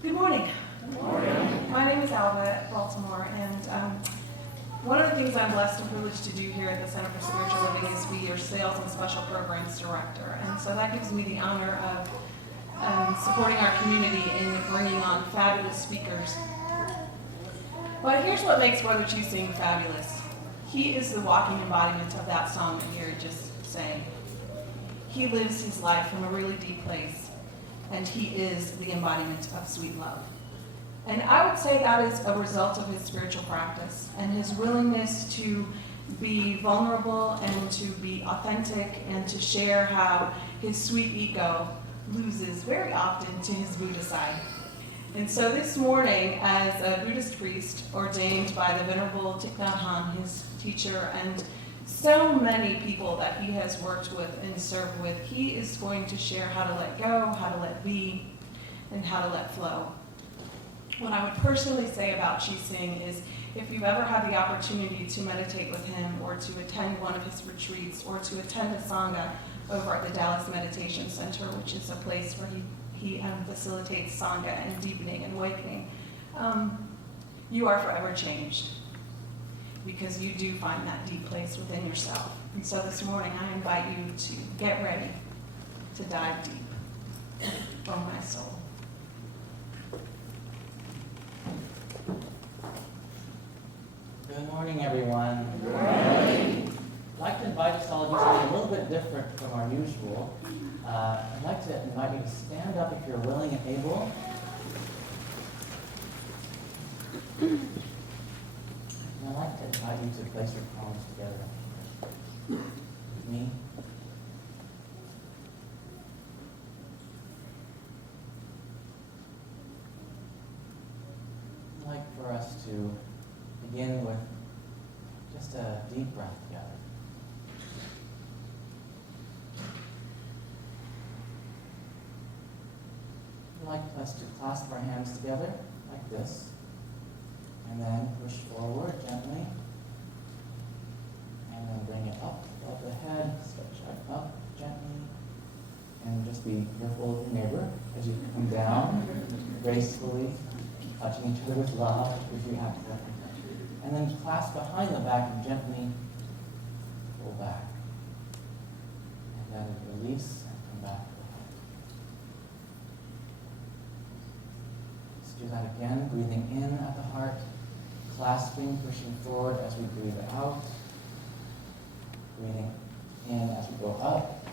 Good morning. Good morning. My name is Alva Baltimore, and one of the things I'm blessed and privileged to do here at the Center for Spiritual Living is be your Sales and Special Programs Director. And so that gives me the honor of supporting our community in bringing on fabulous speakers. But here's what makes Brother ChiSing fabulous. He is the walking embodiment of that song that you're just saying. He lives his life from a really deep place, and he is the embodiment of sweet love. And I would say that is a result of his spiritual practice and his willingness to be vulnerable and to be authentic and to share how his sweet ego loses very often to his Buddha side. And so this morning, as a Buddhist priest ordained by the Venerable Thich Nhat Hanh, his teacher, and so many people that he has worked with and served with, he is going to share how to let go, how to let be, and how to let flow. What I would personally say about ChiSing is if you've ever had the opportunity to meditate with him or to attend one of his retreats or to attend a Sangha over at the Dallas Meditation Center, which is a place where he facilitates Sangha and deepening and awakening, you are forever changed because you do find that deep place within yourself. And so this morning I invite you to get ready to dive deep from my soul. Good morning, everyone. Good morning. I'd like to invite us all to do something a little bit different from our usual. I'd like to invite you to stand up if you're willing and able. And I'd like to invite you to place your palms together with me. I'd like for us to begin with just a deep breath together. I'd like us to clasp our hands together like this, and then push forward gently, and then bring it up above the head, stretch up gently, and just be careful of your neighbor as you come down gracefully, touching each other with love if you have to. And then clasp behind the back and gently pull back. And then release and come back to the heart. Let's do that again, breathing in at the heart, clasping, pushing forward as we breathe out. Breathing in as we go up.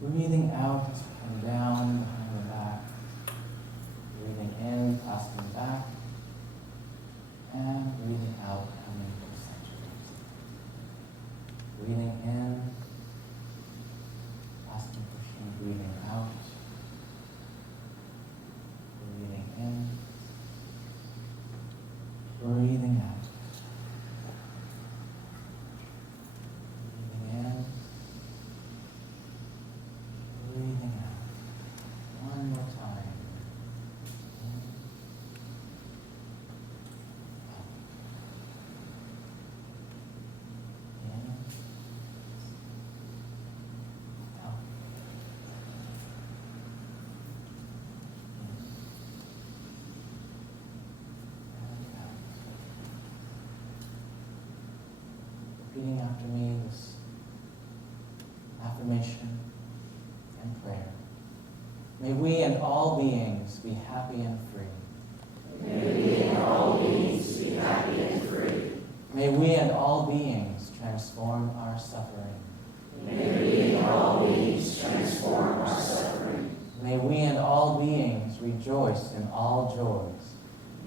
Breathing out as we come down behind the back. Breathing in, clasping back. And breathing out, coming to the center. Breathing in, clasping, pushing, breathing out. Breathing in, breathing out. Breathing in, breathing out. One more time. Repeating after me this affirmation and prayer. May we and all beings be happy and free. May we and all beings be happy and free. May we and all beings transform our suffering. May we and all beings transform our suffering. May we and all beings rejoice in all joys.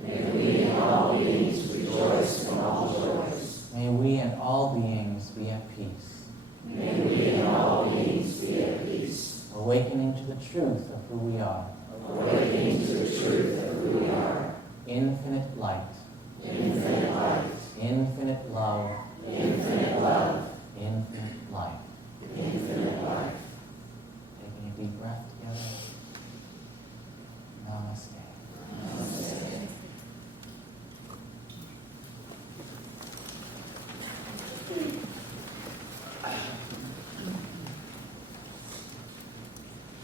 May we and all beings rejoice in all joys. May we and all beings be at peace. May we and all beings be at peace. Awakening to the truth of who we are. Awakening to the truth of who we are. Infinite light. Infinite light. Infinite love. Infinite love. Infinite life. Infinite life. Taking a deep breath together. Namaste. Namaste.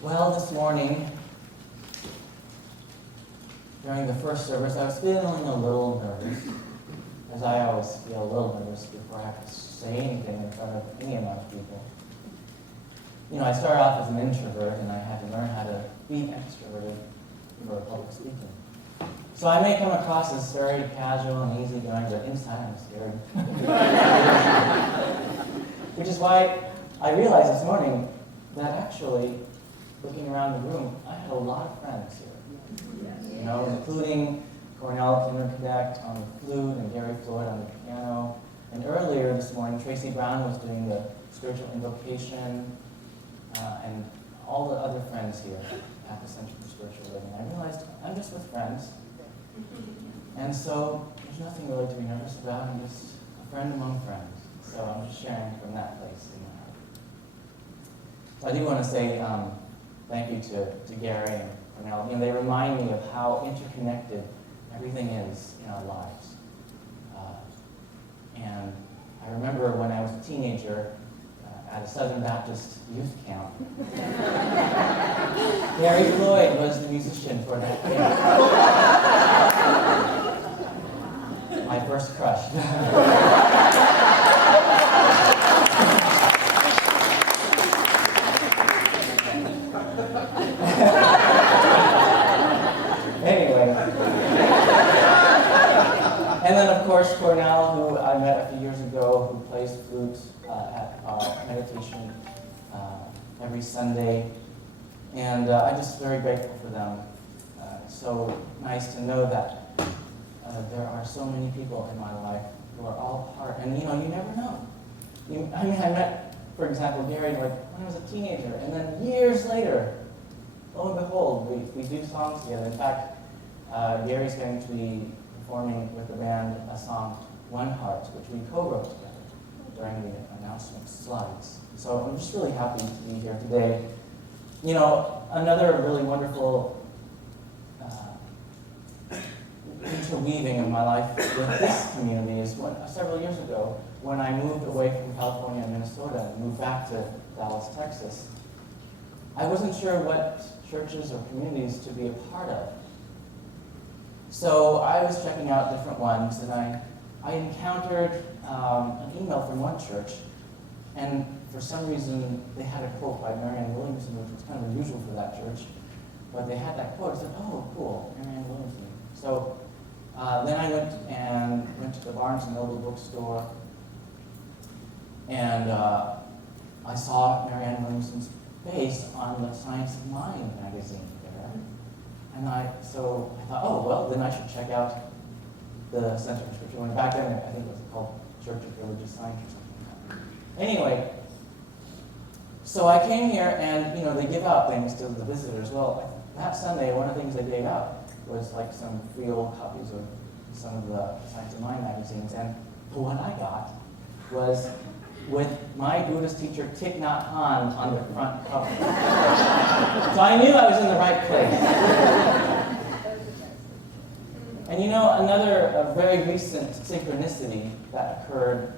Well, this morning, during the first service, I was feeling a little nervous, as I always feel a little nervous before I have to say anything in front of any amount of people. You know, I started off as an introvert, and I had to learn how to be extroverted for public speaking. So I may come across as very casual and easygoing, but inside I'm scared. Which is why I realized this morning that actually, looking around the room, I had a lot of friends here. You know, including Cornell Kindercadet on the flute and Gary Floyd on the piano. And earlier this morning, Tracy Brown was doing the spiritual invocation, and all the other friends here at the Center for Spiritual Living. I realized I'm just with friends. And so there's nothing really to be nervous about. I'm just a friend among friends. So I'm just sharing from that place in my heart. So I do want to say thank you to Gary and Cornell. You know, they remind me of how interconnected everything is in our lives. And I remember when I was a teenager at a Southern Baptist youth camp, Gary Floyd was the musician for that camp. My first crush. Anyway. And then, of course, Cornell, who I met a few years ago, who plays flute at our meditation every Sunday. And I'm just very grateful for them. It's so nice to know that there are so many people in my life who are all part, and you know, you never know. I met, for example, Gary like when I was a teenager, and then years later, lo and behold, we do songs together. In fact, Gary's going to be performing with the band a song, One Heart, which we co-wrote together during the announcement slides. So I'm just really happy to be here today. You know, another really wonderful interweaving of my life with this community is several years ago when I moved away from California and Minnesota and moved back to Dallas, Texas. I wasn't sure what churches or communities to be a part of. So I was checking out different ones, and I encountered an email from one church, and for some reason they had a quote by Marianne Williamson, which was kind of unusual for that church, but they had that quote. I said, oh, cool, Marianne Williamson. So then I went to the Barnes & Noble bookstore, and I saw Marianne Williamson's face on the Science of Mind magazine there. And so I thought, oh, well, then I should check out the Center for Spiritual Living. Back then, I think it was called Church of Religious Science or something like that. Anyway, so I came here, and you know, they give out things to the visitors. Well, that Sunday, one of the things they gave out was like some free old copies of some of the Science of Mind magazines, and the one I got was with my Buddhist teacher Thich Nhat Hanh on the front cover. So I knew I was in the right place. And you know, another very recent synchronicity that occurred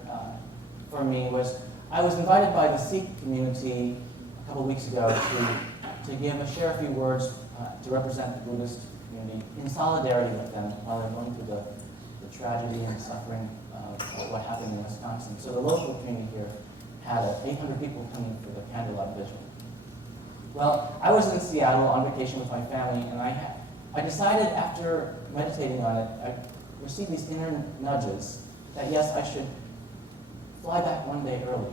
for me was I was invited by the Sikh community a couple weeks ago to share a few words to represent the Buddhist community in solidarity with them while they're going through the tragedy and suffering of what happened in Wisconsin. So the local community here had 800 people coming for the candlelight vigil. Well, I was in Seattle on vacation with my family, and I decided after meditating on it, I received these inner nudges that yes, I should fly back one day early,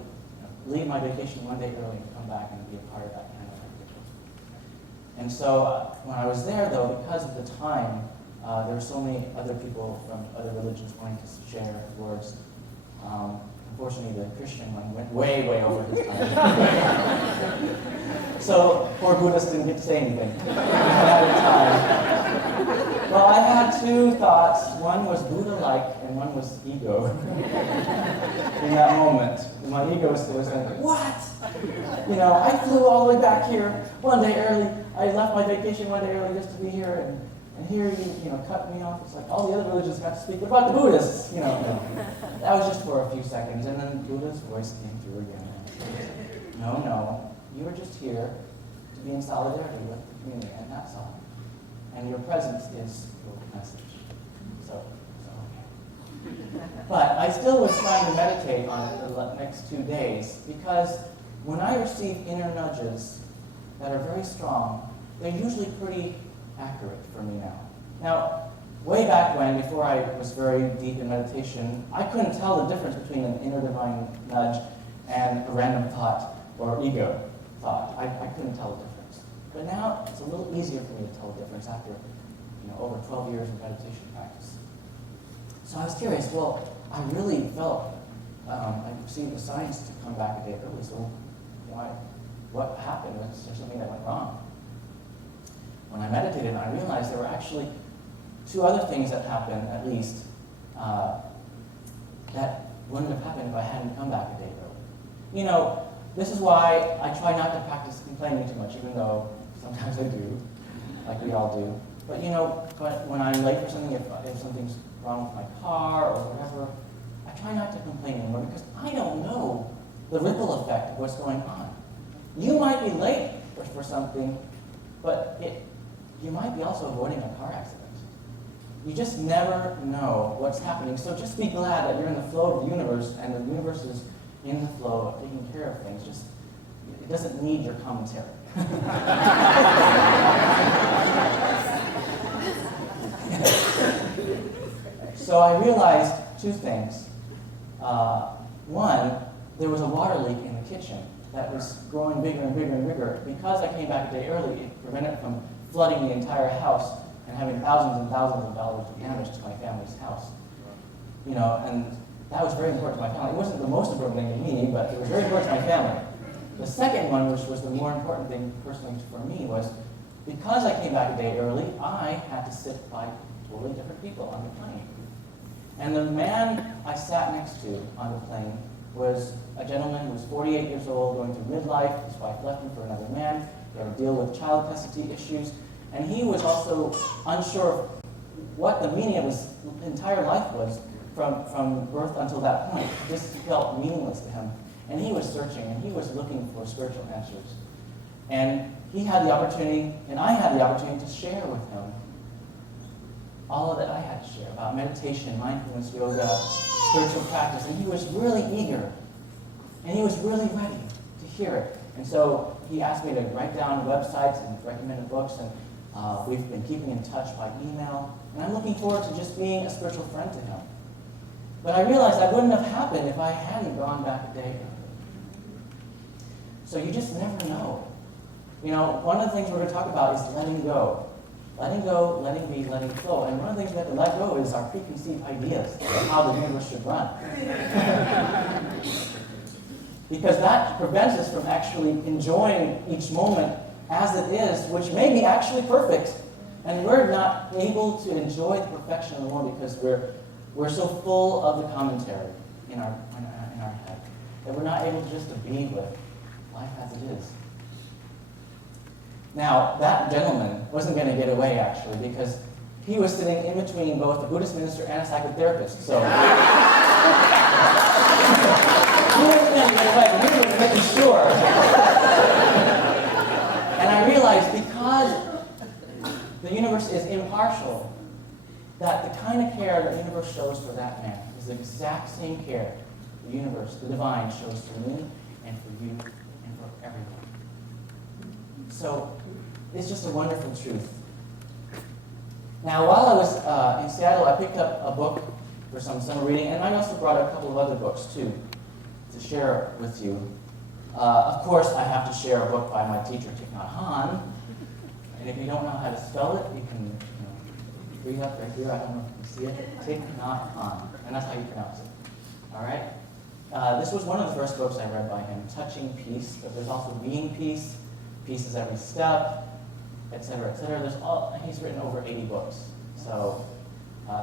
leave my vacation one day early and come back and be a part of that candlelight vigil. And so when I was there, though, because of the time, there were so many other people from other religions wanting to share words. Unfortunately, the Christian one went way, way over his time. So poor Buddhist didn't get to say anything at the time. Well, I had two thoughts. One was Buddha-like, and one was ego. In that moment, my ego was like, what? You know, I flew all the way back here one day early. I left my vacation one day early just to be here, and here you cut me off. It's like all the other religions got to speak. What about the Buddhists? You know, that was just for a few seconds, and then Buddha's voice came through again. No, you were just here to be in solidarity with the community, and that's all. And and your presence is your message. So okay. But I still was trying to meditate on it for the next 2 days, because when I receive inner nudges that are very strong, they're usually pretty accurate for me now. Now, way back when, before I was very deep in meditation, I couldn't tell the difference between an inner divine nudge and a random thought or ego thought. I couldn't tell the difference. But now it's a little easier for me to tell the difference after over 12 years of meditation practice. So I was curious, well, I really felt I received the signs to come back a day early, so why? What happened? Was there something that went wrong? When I meditated, I realized there were actually 2 other things that happened, at least, that wouldn't have happened if I hadn't come back a day early. This is why I try not to practice complaining too much, even though sometimes I do, like we all do. But but when I'm late for something, if something's wrong with my car or whatever, I try not to complain anymore, because I don't know the ripple effect of what's going on. You might be late for something, but you might be also avoiding a car accident. You just never know what's happening. So just be glad that you're in the flow of the universe, and the universe is in the flow of taking care of things. It doesn't need your commentary. So I realized 2 things. One, there was a water leak in the kitchen that was growing bigger and bigger and bigger. Because I came back a day early, it prevented it from flooding the entire house and having thousands and thousands of dollars of damage to my family's house. And that was very important to my family. It wasn't the most important thing to me, but it was very important to my family. The second one, which was the more important thing personally for me, was because I came back a day early, I had to sit by totally different people on the plane. And the man I sat next to on the plane was a gentleman who was 48 years old, going through midlife. His wife left him for another man. He had to deal with child custody issues. And he was also unsure of what the meaning of his entire life was from birth until that point. This felt meaningless to him. And he was searching, and he was looking for spiritual answers. And he had the opportunity, and I had the opportunity to share with him all that I had to share about meditation, mindfulness, yoga, spiritual practice. And he was really eager, and he was really ready to hear it. And so he asked me to write down websites and recommended books, and we've been keeping in touch by email. And I'm looking forward to just being a spiritual friend to him. But I realized that wouldn't have happened if I hadn't gone back a day early. So you just never know. One of the things we're going to talk about is letting go. Letting go, letting be, letting flow. And one of the things we have to let go is our preconceived ideas of how the universe should run. Because that prevents us from actually enjoying each moment as it is, which may be actually perfect. And we're not able to enjoy the perfection anymore because we're so full of the commentary in our head that we're not able just to be with life as it is. Now, that gentleman wasn't going to get away, actually, because he was sitting in between both a Buddhist minister and a psychotherapist. So he wasn't going to get away, but he was making sure. And I realized, because the universe is impartial, that the kind of care the universe shows for that man is the exact same care the universe, the divine, shows for me and for you and for everyone. So it's just a wonderful truth. Now, while I was in Seattle, I picked up a book for some summer reading, and I also brought a couple of other books, too, to share with you. Of course, I have to share a book by my teacher, Thich Nhat Hanh. And if you don't know how to spell it, you can read up right here. I don't know if you can see it. Thich Nhat Hanh. And that's how you pronounce it. All right? This was one of the first books I read by him, Touching Peace. But there's also Being Peace, Peace is Every Step, etc., etc. He's written over 80 books. So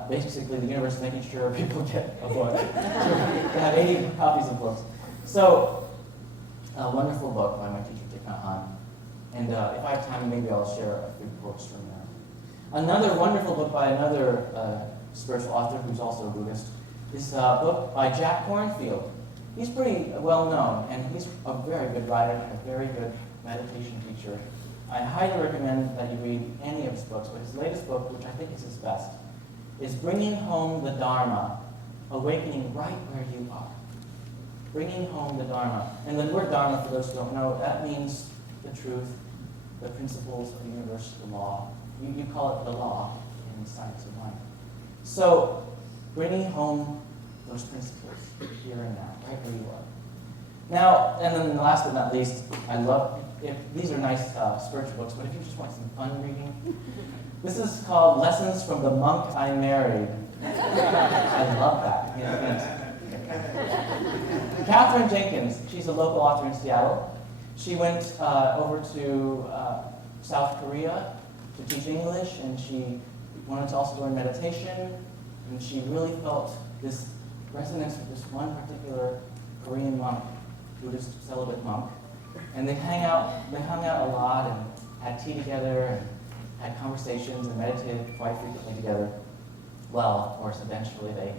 basically, the universe is making sure people get a book. They have 80 copies of books. So, a wonderful book by my teacher, Thich Nhat Hanh. And if I have time, maybe I'll share a few quotes from there. Another wonderful book by another spiritual author who's also a Buddhist is a book by Jack Kornfield. He's pretty well known, and he's a very good writer and a very good meditation teacher. I highly recommend that you read any of his books, but his latest book, which I think is his best, is Bringing Home the Dharma, Awakening Right Where You Are. Bringing Home the Dharma. And the word Dharma, for those who don't know, that means the truth, the principles of the universal law. You call it the law in the science of mind. So, bringing home those principles here and now, right where you are. Now, and then last but not least, I love, these are nice spiritual books, but if you just want some fun reading, this is called Lessons from the Monk I Married. I love that. Catherine Jenkins, she's a local author in Seattle. She went over to South Korea to teach English, and she wanted to also learn meditation, and she really felt this resonance with this one particular Korean monk, Buddhist celibate monk. And they hung out a lot and had tea together and had conversations and meditated quite frequently together. Well, of course, eventually they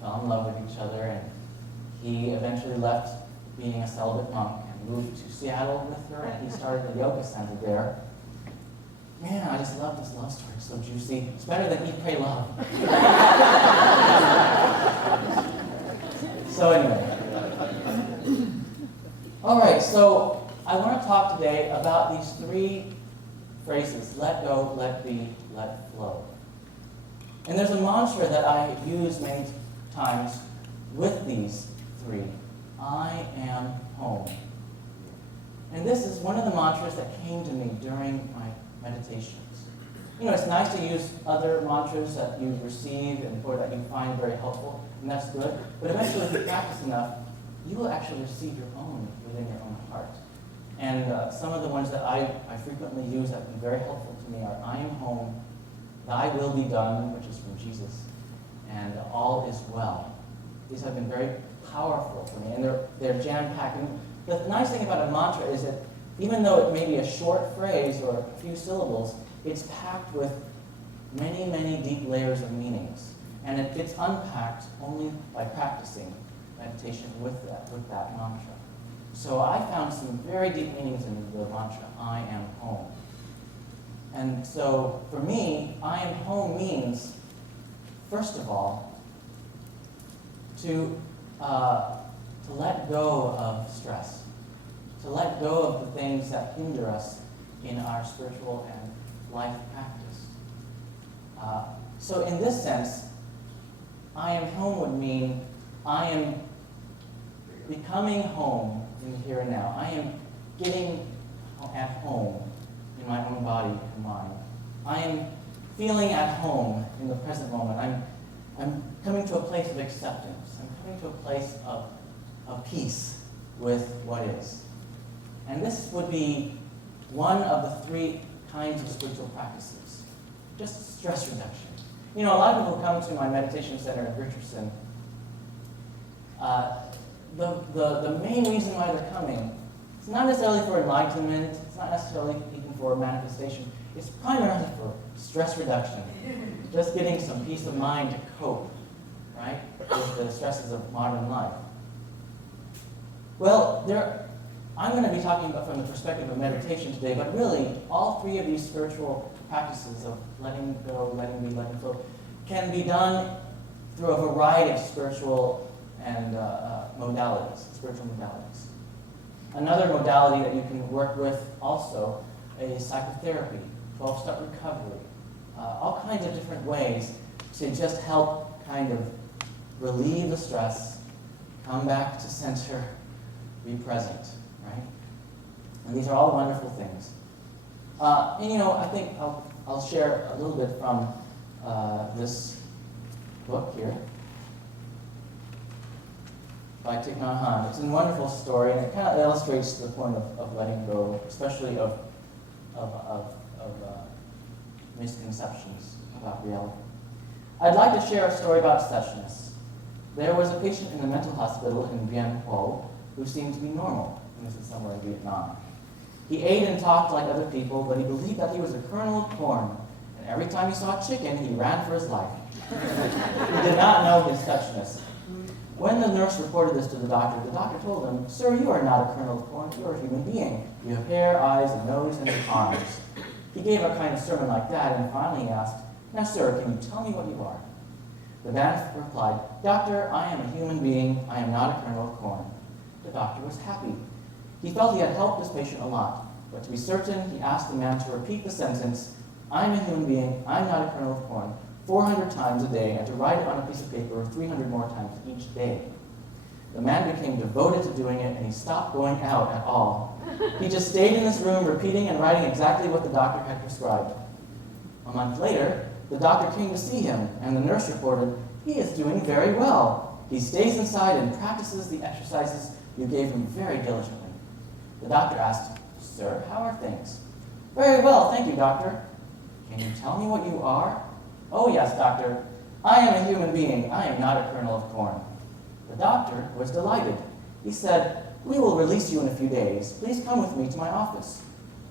fell in love with each other, and he eventually left being a celibate monk and moved to Seattle with her, and he started a yoga center there. Man, I just love this love story. It's so juicy. It's better than Eat, Pray, Love. So anyway. All right, so I want to talk today about these three phrases: let go, let be, let flow. And there's a mantra that I use many times with these three. I am home. And this is one of the mantras that came to me during my meditations. You know, it's nice to use other mantras that you receive or that you find very helpful, and that's good. But eventually, if you practice enough, you will actually receive your own within your own heart. And some of the ones that I frequently use that have been very helpful to me are I am home, thy will be done, which is from Jesus, and all is well. These have been very powerful for me, and they're jam-packed. And the nice thing about a mantra is that even though it may be a short phrase or a few syllables, it's packed with many, many deep layers of meanings. And it gets unpacked only by practicing meditation with that mantra. So I found some very deep meanings in the mantra, I am home. And so for me, I am home means, first of all, to let go of stress, to let go of the things that hinder us in our spiritual and life practice. So in this sense, I am home would mean I am becoming home in the here and now. I am getting at home in my own body and mind. I am feeling at home in the present moment. I'm coming to a place of acceptance. I'm coming to a place of peace with what is. And this would be one of the three kinds of spiritual practices. Just stress reduction. You know, a lot of people come to my meditation center in Richardson. The main reason why they're coming, it's not necessarily for enlightenment, it's not necessarily even for manifestation, it's primarily for stress reduction. Just getting some peace of mind to cope, right, with the stresses of modern life. Well, I'm going to be talking about from the perspective of meditation today, but really, all three of these spiritual practices of letting go, letting be, letting flow, can be done through a variety of spiritual and spiritual modalities. Another modality that you can work with also is psychotherapy, 12-step recovery, all kinds of different ways to just help kind of relieve the stress, come back to center, be present, right? And these are all wonderful things. And you know, I think I'll share a little bit from this book here by Thich Nhat Hanh. It's a wonderful story, and it kind of illustrates the point of letting go, especially of misconceptions about reality. I'd like to share a story about suchness. There was a patient in a mental hospital in Bien Hoa who seemed to be normal, and this is somewhere in Vietnam. He ate and talked like other people, but he believed that he was a kernel of corn, and every time he saw chicken, he ran for his life. He did not know his suchness. When the nurse reported this to the doctor told him, "Sir, you are not a kernel of corn, you are a human being. You have hair, eyes, a nose, and arms." He gave a kind of sermon like that, and finally he asked, "Now, sir, can you tell me what you are?" The man replied, "Doctor, I am a human being. I am not a kernel of corn." The doctor was happy. He felt he had helped his patient a lot, but to be certain, he asked the man to repeat the sentence, "I'm a human being, I'm not a kernel of corn," 400 times a day, and to write it on a piece of paper 300 more times each day. The man became devoted to doing it, and he stopped going out at all. He just stayed in his room, repeating and writing exactly what the doctor had prescribed. A month later, the doctor came to see him, and the nurse reported, "He is doing very well. He stays inside and practices the exercises you gave him very diligently." The doctor asked, "Sir, how are things?" "Very well, thank you, doctor." "Can you tell me what you are?" "Oh, yes, doctor. I am a human being. I am not a kernel of corn." The doctor was delighted. He said, "We will release you in a few days. Please come with me to my office."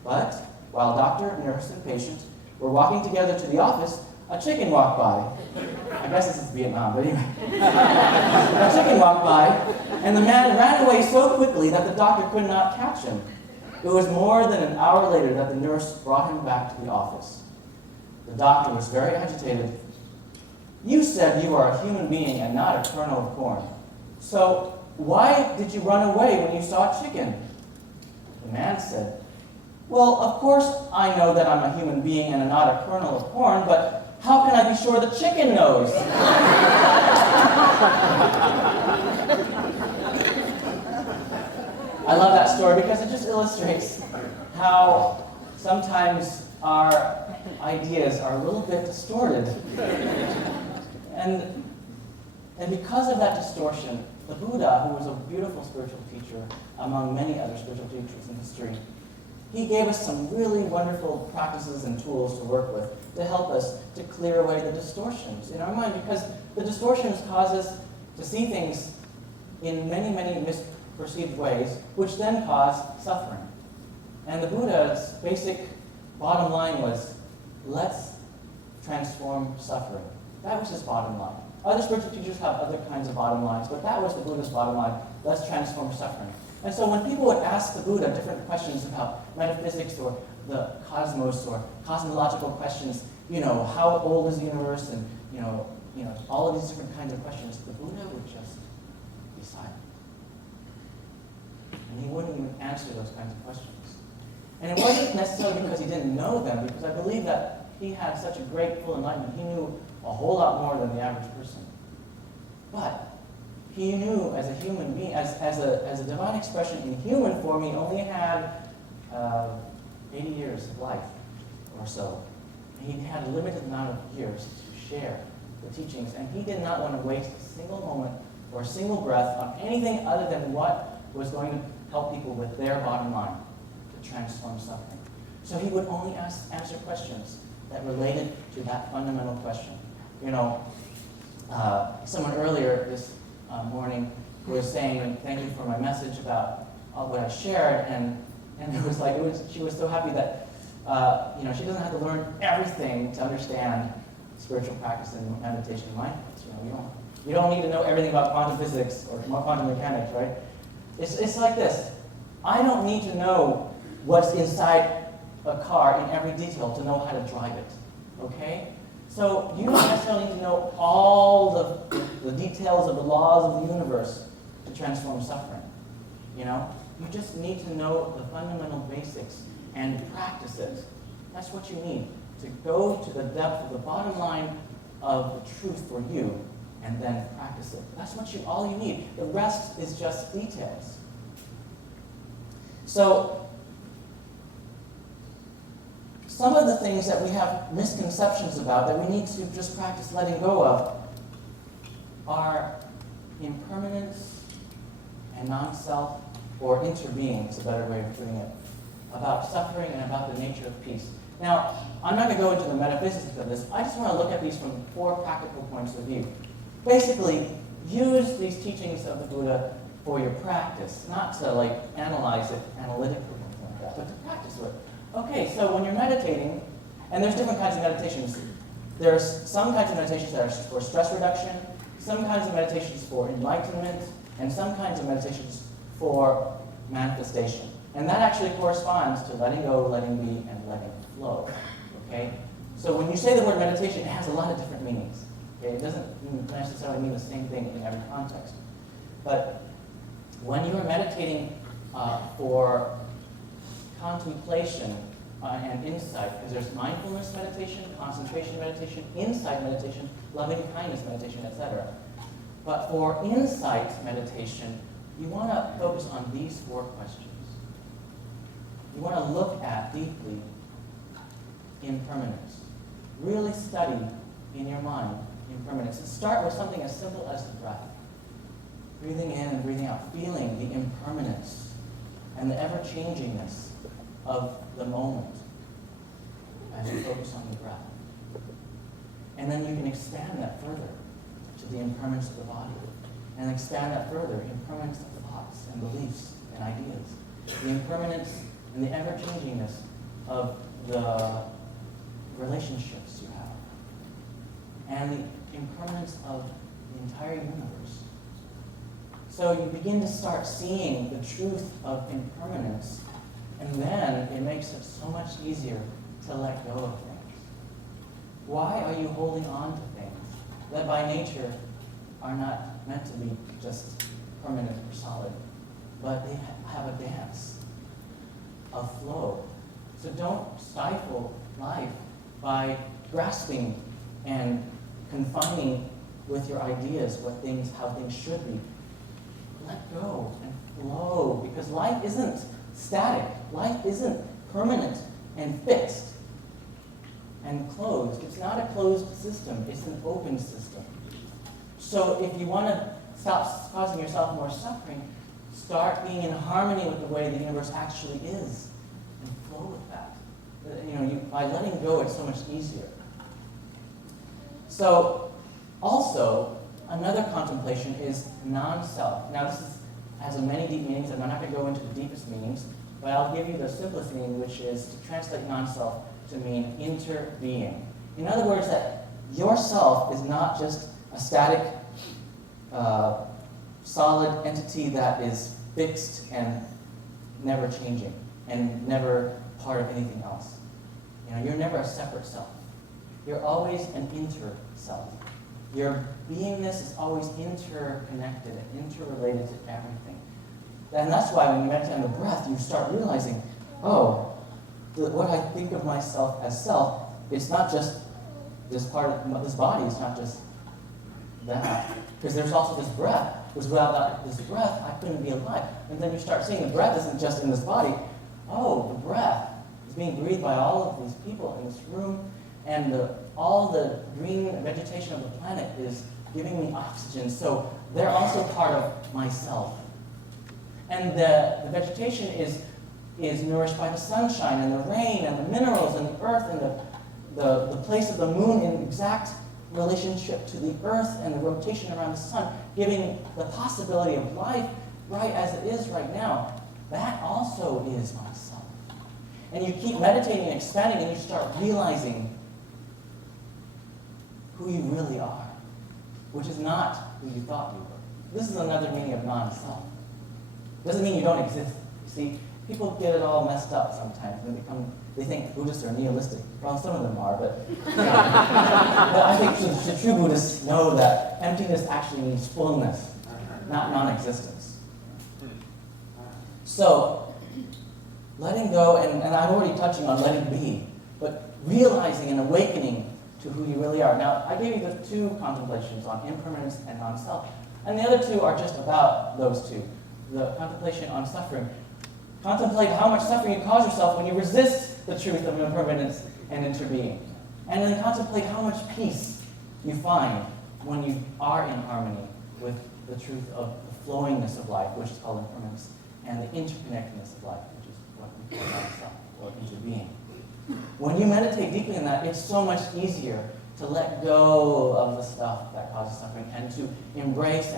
But while doctor, nurse, and patient were walking together to the office, a chicken walked by. I guess this is Vietnam, but anyway. A chicken walked by, and the man ran away so quickly that the doctor could not catch him. It was more than an hour later that the nurse brought him back to the office. The doctor was very agitated. "You said you are a human being and not a kernel of corn. So why did you run away when you saw a chicken?" The man said, "Well, of course I know that I'm a human being and not a kernel of corn, but how can I be sure the chicken knows?" I love that story because it just illustrates how sometimes our ideas are a little bit distorted. And because of that distortion, the Buddha, who was a beautiful spiritual teacher among many other spiritual teachers in history, he gave us some really wonderful practices and tools to work with to help us to clear away the distortions in our mind, because the distortions cause us to see things in many, many misperceived ways, which then cause suffering. And the Buddha's basic bottom line was, let's transform suffering. That was his bottom line. Other spiritual teachers have other kinds of bottom lines, but that was the Buddha's bottom line. Let's transform suffering. And so when people would ask the Buddha different questions about metaphysics or the cosmos or cosmological questions, how old is the universe, and all of these different kinds of questions, the Buddha would just be silent. And he wouldn't even answer those kinds of questions. And it wasn't necessarily because he didn't know them, because I believe that he had such a great full enlightenment. He knew a whole lot more than the average person. But he knew as a human being, as a divine expression in human form, he only had 80 years of life or so. He had a limited amount of years to share the teachings, and he did not want to waste a single moment or a single breath on anything other than what was going to help people with their bottom line, to transform suffering. So he would only answer questions that related to that fundamental question. Someone earlier this morning was saying, "Thank you for my message about what I shared," and it was like she was so happy that she doesn't have to learn everything to understand spiritual practice and meditation and mindfulness. You don't need to know everything about quantum physics or quantum mechanics, right? It's like this. I don't need to know what's inside a car in every detail to know how to drive it. Okay? So you don't necessarily need to know all the details of the laws of the universe to transform suffering. You just need to know the fundamental basics and practice it. That's what you need, to go to the depth of the bottom line of the truth for you and then practice it. That's all you need. The rest is just details. So some of the things that we have misconceptions about that we need to just practice letting go of are impermanence and non-self, or interbeing is a better way of putting it, about suffering and about the nature of peace. Now, I'm not going to go into the metaphysics of this. I just want to look at these from 4 practical points of view. Basically, use these teachings of the Buddha for your practice, not to analyze it analytically or anything like that, but to practice it. Okay, so when you're meditating, and there's different kinds of meditations. There's some kinds of meditations that are for stress reduction, some kinds of meditations for enlightenment, and some kinds of meditations for manifestation. And that actually corresponds to letting go, letting be, and letting flow. Okay? So when you say the word meditation, it has a lot of different meanings. Okay? It doesn't necessarily mean the same thing in every context. But when you are meditating for contemplation and insight, because there's mindfulness meditation, concentration meditation, insight meditation, loving kindness meditation, etc. But for insight meditation, you want to focus on these 4 questions. You want to look at deeply impermanence. Really study in your mind impermanence. And start with something as simple as the breath. Breathing in and breathing out, feeling the impermanence and the ever-changingness of the moment as you focus on the breath. And then you can expand that further to the impermanence of the body. And expand that further, impermanence of thoughts and beliefs and ideas. The impermanence and the ever-changingness of the relationships you have. And the impermanence of the entire universe. So you begin to start seeing the truth of impermanence, and then it makes it so much easier to let go of things. Why are you holding on to things that by nature are not meant to be just permanent or solid, but they have a dance, a flow? So don't stifle life by grasping and confining with your ideas how things should be. Let go and flow, because life isn't static. Life isn't permanent and fixed and closed. It's not a closed system. It's an open system. So if you want to stop causing yourself more suffering, start being in harmony with the way the universe actually is and flow with that. By letting go, it's so much easier. So also, another contemplation is non-self. Now this has many deep meanings, and I'm not going to go into the deepest meanings, but I'll give you the simplest meaning, which is to translate non-self to mean interbeing. In other words, that yourself is not just a static, solid entity that is fixed and never changing and never part of anything else. You're never a separate self. You're always an inter-self. Your beingness is always interconnected and interrelated to everything. And that's why when you meditate on the breath, you start realizing, what I think of myself as self, it's not just this part of this body, it's not just that. Because there's also this breath. Because without this breath, I couldn't be alive. And then you start seeing the breath isn't just in this body. Oh, the breath is being breathed by all of these people in this room. And all the green vegetation of the planet is giving me oxygen. So they're also part of myself. And the vegetation is nourished by the sunshine and the rain and the minerals and the earth and the place of the moon in exact relationship to the earth and the rotation around the sun, giving the possibility of life right as it is right now. That also is myself. And you keep meditating and expanding, and you start realizing who you really are, which is not who you thought you were. This is another meaning of non-self. Doesn't mean you don't exist. You see, people get it all messed up sometimes. They think Buddhists are nihilistic. Well, some of them are, but but I think the true Buddhists know that emptiness actually means fullness, not non-existence. So, letting go, and I'm already touching on letting be, but realizing and awakening to who you really are. Now, I gave you the 2 contemplations on impermanence and non-self, and the other 2 are just about those 2. The contemplation on suffering. Contemplate how much suffering you cause yourself when you resist the truth of impermanence and interbeing. And then contemplate how much peace you find when you are in harmony with the truth of the flowingness of life, which is called impermanence, and the interconnectedness of life, which is what we call non-self, or interbeing. When you meditate deeply in that, it's so much easier to let go of the stuff that causes suffering and to embrace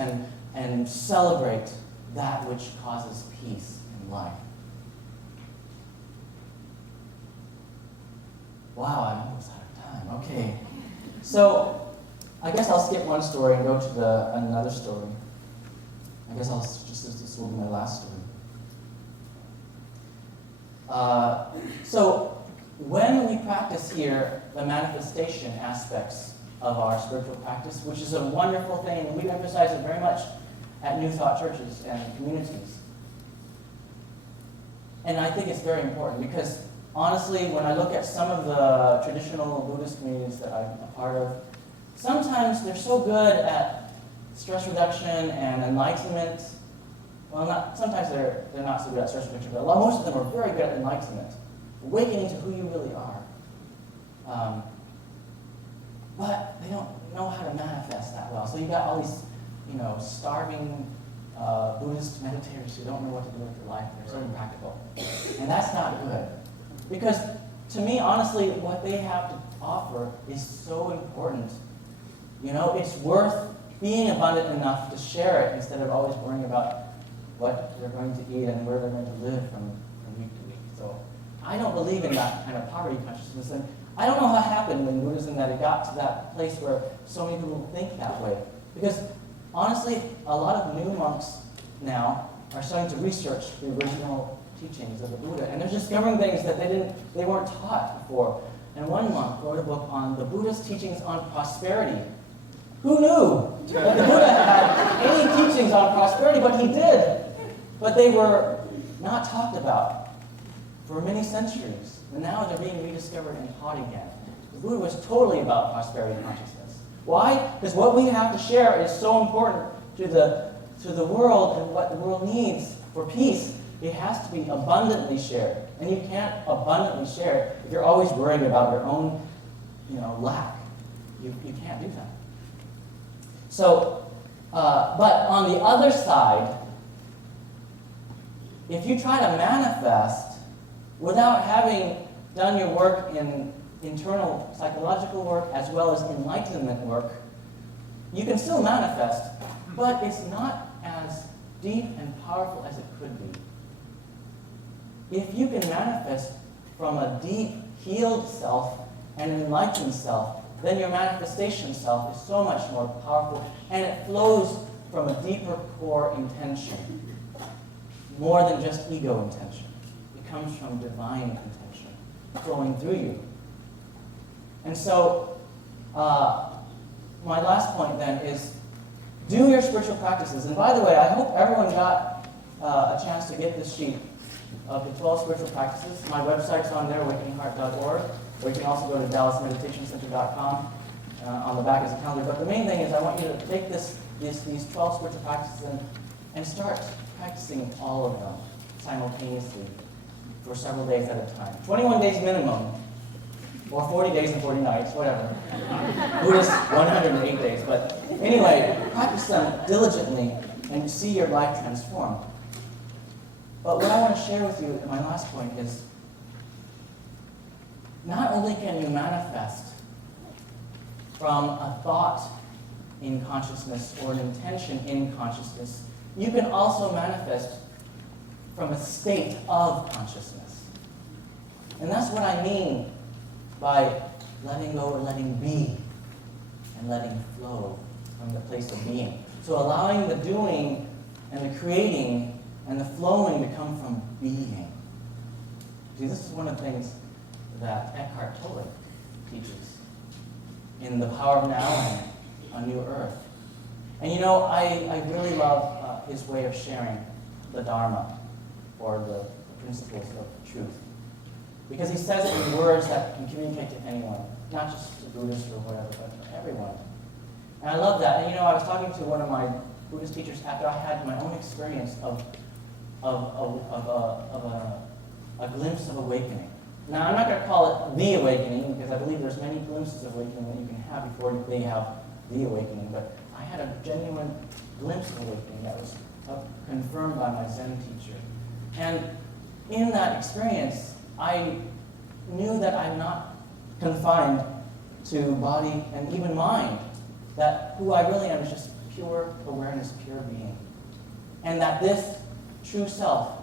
and celebrate that which causes peace in life. Wow, I'm almost out of time. Okay. So, I guess I'll skip one story and go to another story. I guess this will be my last story. So when we practice here the manifestation aspects of our spiritual practice, which is a wonderful thing, and we emphasize it very much at New Thought churches and communities. And I think it's very important because, honestly, when I look at some of the traditional Buddhist communities that I'm a part of, sometimes they're so good at stress reduction and enlightenment. Well, sometimes they're not so good at stress reduction, but most of them are very good at enlightenment, awakening to who you really are. But they don't know how to manifest that well. So you got all these, starving Buddhist meditators who don't know what to do with their life. They're so impractical. And that's not good. Because to me, honestly, what they have to offer is so important. It's worth being abundant enough to share it instead of always worrying about what they're going to eat and where they're going to live from week to week. So I don't believe in that kind of poverty consciousness. And I don't know how it happened in Buddhism that it got to that place where so many people think that way. Because honestly, a lot of new monks now are starting to research the original teachings of the Buddha, and they're discovering things that they weren't taught before. And one monk wrote a book on the Buddha's teachings on prosperity. Who knew that the Buddha had any teachings on prosperity? But he did. But they were not talked about for many centuries. And now they're being rediscovered and taught again. The Buddha was totally about prosperity consciousness. Why? Because what we have to share is so important to the world and what the world needs for peace. It has to be abundantly shared. And you can't abundantly share it if you're always worrying about your own, lack. You can't do that. So, but on the other side, if you try to manifest without having done your work in internal psychological work as well as enlightenment work, you can still manifest, but it's not as deep and powerful as it could be. If you can manifest from a deep, healed self and enlightened self, then your manifestation self is so much more powerful, and it flows from a deeper core intention, more than just ego intention. It comes from divine intention flowing through you. And so, my last point then is, do your spiritual practices. And by the way, I hope everyone got a chance to get this sheet of the 12 spiritual practices. My website's on there, awakeningheart.org, or you can also go to dallasmeditationcenter.com. On the back is a calendar. But the main thing is I want you to take these 12 spiritual practices and start practicing all of them simultaneously for several days at a time. 21 days minimum, or 40 days and 40 nights, whatever. Buddhist 108 days. But anyway, practice them diligently and see your life transform. But what I want to share with you, my last point, is not only can you manifest from a thought in consciousness or an intention in consciousness, you can also manifest from a state of consciousness. And that's what I mean by letting go or letting be and letting flow from the place of being. So allowing the doing and the creating and the flowing to come from being. See, this is one of the things that Eckhart Tolle teaches in The Power of Now and A New Earth. And I really love his way of sharing the Dharma, or the principles of truth. Because he says it in words that can communicate to anyone, not just to Buddhists or whatever, but to everyone. And I love that. And I was talking to one of my Buddhist teachers after I had my own experience of a glimpse of awakening. Now, I'm not going to call it the awakening, because I believe there's many glimpses of awakening that you can have before they have the awakening, but I had a genuine glimpse of awakening that was confirmed by my Zen teacher. And in that experience, I knew that I'm not confined to body and even mind, that who I really am is just pure awareness, pure being. And that this true self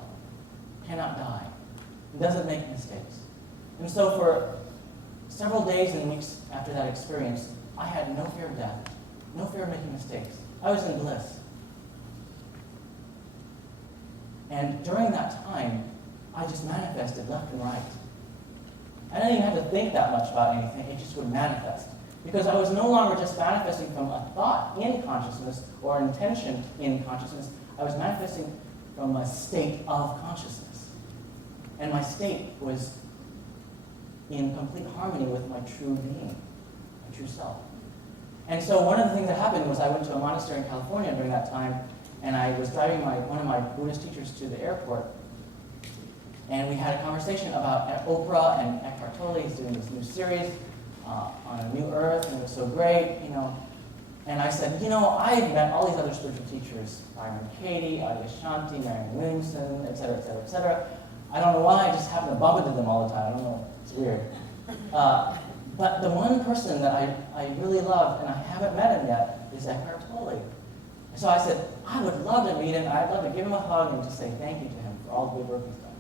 cannot die. It doesn't make mistakes. And so for several days and weeks after that experience, I had no fear of death, no fear of making mistakes. I was in bliss. And during that time, I just manifested left and right. I didn't even have to think that much about anything, it just would manifest. Because I was no longer just manifesting from a thought in consciousness or an intention in consciousness, I was manifesting from a state of consciousness. And my state was in complete harmony with my true being, my true self. And so one of the things that happened was I went to a monastery in California during that time, and I was driving one of my Buddhist teachers to the airport, and we had a conversation about Oprah and Eckhart Tolle. He's doing this new series on a new earth, and it was so great, you know. And I said, you know, I've met all these other spiritual teachers, Byron Katie, Adyashanti, Marianne Williamson, et cetera, et cetera, et cetera. I don't know why, I just happen to bump into them all the time. I don't know, it's weird. But the one person that I really love, and I haven't met him yet, is Eckhart Tolle. So I said, I would love to meet him, I'd love to give him a hug and just say thank you to him for all the good work he's done.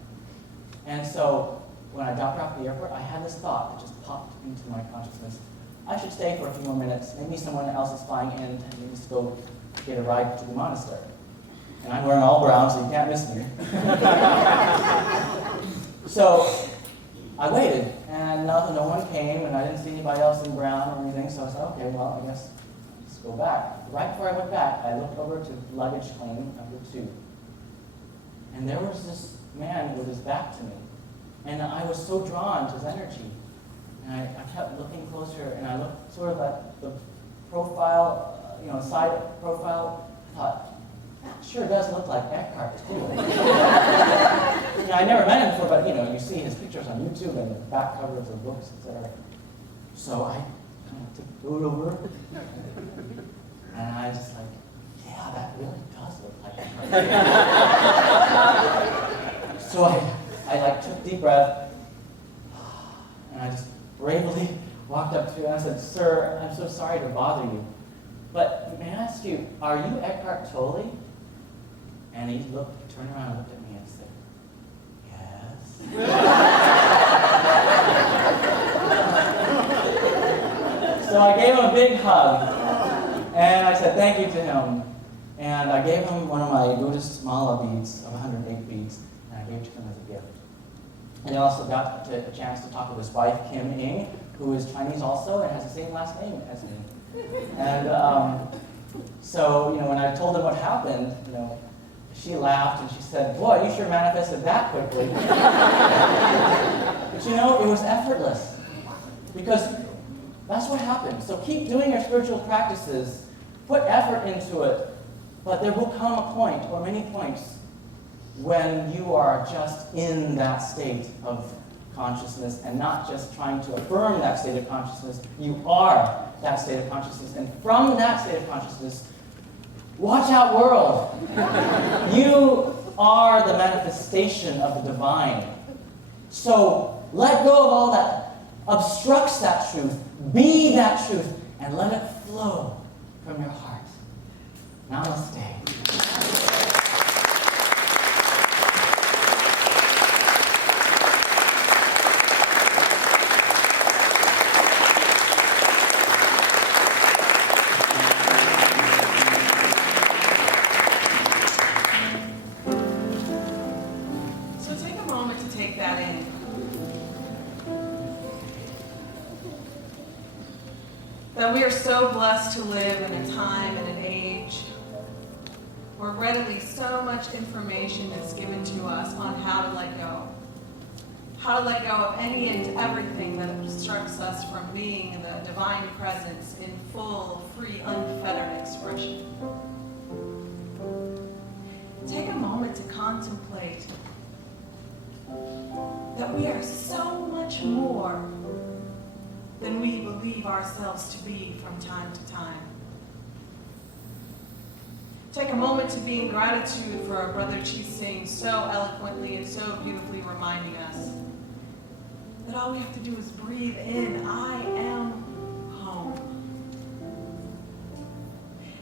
And so when I dropped her off at the airport, I had this thought that just popped into my consciousness. I should stay for a few more minutes. Maybe someone else is flying in and needs to go get a ride to the monastery. And I'm wearing all brown, so you can't miss me. So I waited, and no one came, and I didn't see anybody else in brown or anything, so I said, okay, well, I guess let's go back. Right before I went back, I looked over to luggage claim number 2. And there was this man with his back to me. And I was so drawn to his energy. And I kept looking closer, and I looked sort of at the profile, side profile. I thought, that sure does look like Eckhart Tolle. I never met him before, but you see his pictures on YouTube and the back covers of books, etc. So I took a boot over, and I just like, yeah, that really does look like Eckhart. So I took a deep breath, and I just bravely walked up to him and I said, sir, I'm so sorry to bother you, but may I ask you, are you Eckhart Tolle? And he turned around and looked at me and said, yes. So I gave him a big hug, and I said thank you to him. And I gave him one of my Buddhist mala beads of 108 beads, and I gave it to him as a gift. And I also got a chance to talk with his wife, Kim Ing, who is Chinese also and has the same last name as me. And so, when I told him what happened, she laughed and she said, boy, you sure manifested that quickly. But it was effortless. Because that's what happens. So keep doing your spiritual practices. Put effort into it. But there will come a point, or many points, when you are just in that state of consciousness and not just trying to affirm that state of consciousness. You are that state of consciousness. And from that state of consciousness, watch out, world. You are the manifestation of the divine. So let go of all that obstructs that truth. Be that truth and let it flow from your heart. Namaste. That we are so blessed to live in a time and an age where readily so much information is given to us on how to let go. How to let go of any and everything that obstructs us from being the divine presence in full, free, unfettered expression. Take a moment to contemplate that we are so much more than we believe ourselves to be from time to time. Take a moment to be in gratitude for our brother ChiSing so eloquently and so beautifully reminding us that all we have to do is breathe in, I am home.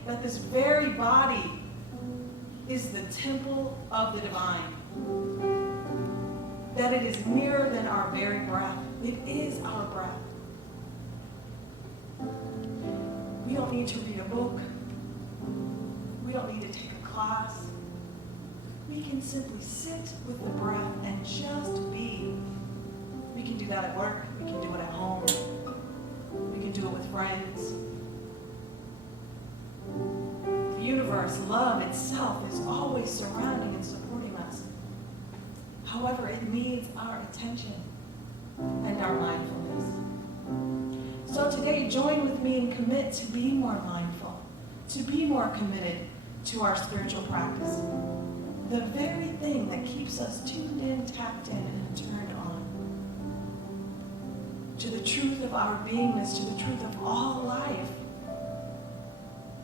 That this very body is the temple of the divine. That it is nearer than our very breath. It is our breath. don't need to read a book. We don't need to take a class. We can simply sit with the breath and just be. We can do that at work. We can do it at home. We can do it with friends. The universe, love itself, is always surrounding and supporting us. However, it needs our attention and our mindfulness. So today, join with me and commit to be more mindful, to be more committed to our spiritual practice. The very thing that keeps us tuned in, tapped in, and turned on. To the truth of our beingness, to the truth of all life.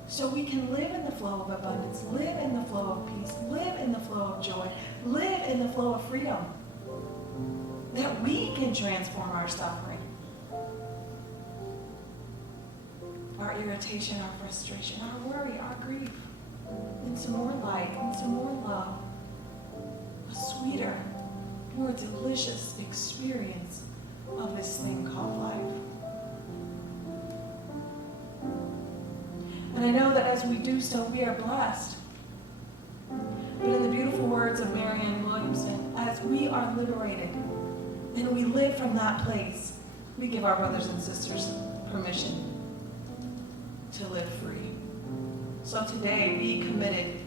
So we can live in the flow of abundance, live in the flow of peace, live in the flow of joy, live in the flow of freedom. That we can transform our suffering, our irritation, our frustration, our worry, our grief, into more light, into more love, a sweeter, more delicious experience of this thing called life. And I know that as we do so, we are blessed. But in the beautiful words of Marianne Williamson, as we are liberated and we live from that place, we give our brothers and sisters permission to live free. So today, be committed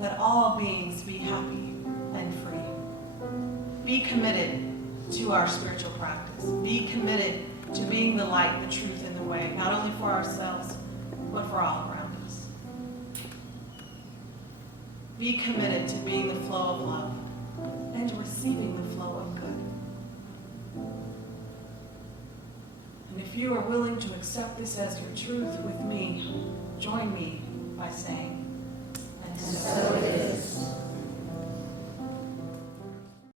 that all beings be happy and free. Be committed to our spiritual practice. Be committed to being the light, the truth, and the way, not only for ourselves, but for all around us. Be committed to being the flow of love and receiving the flow of good. And if you are willing to accept this as your truth with me, join me by saying, and so it is.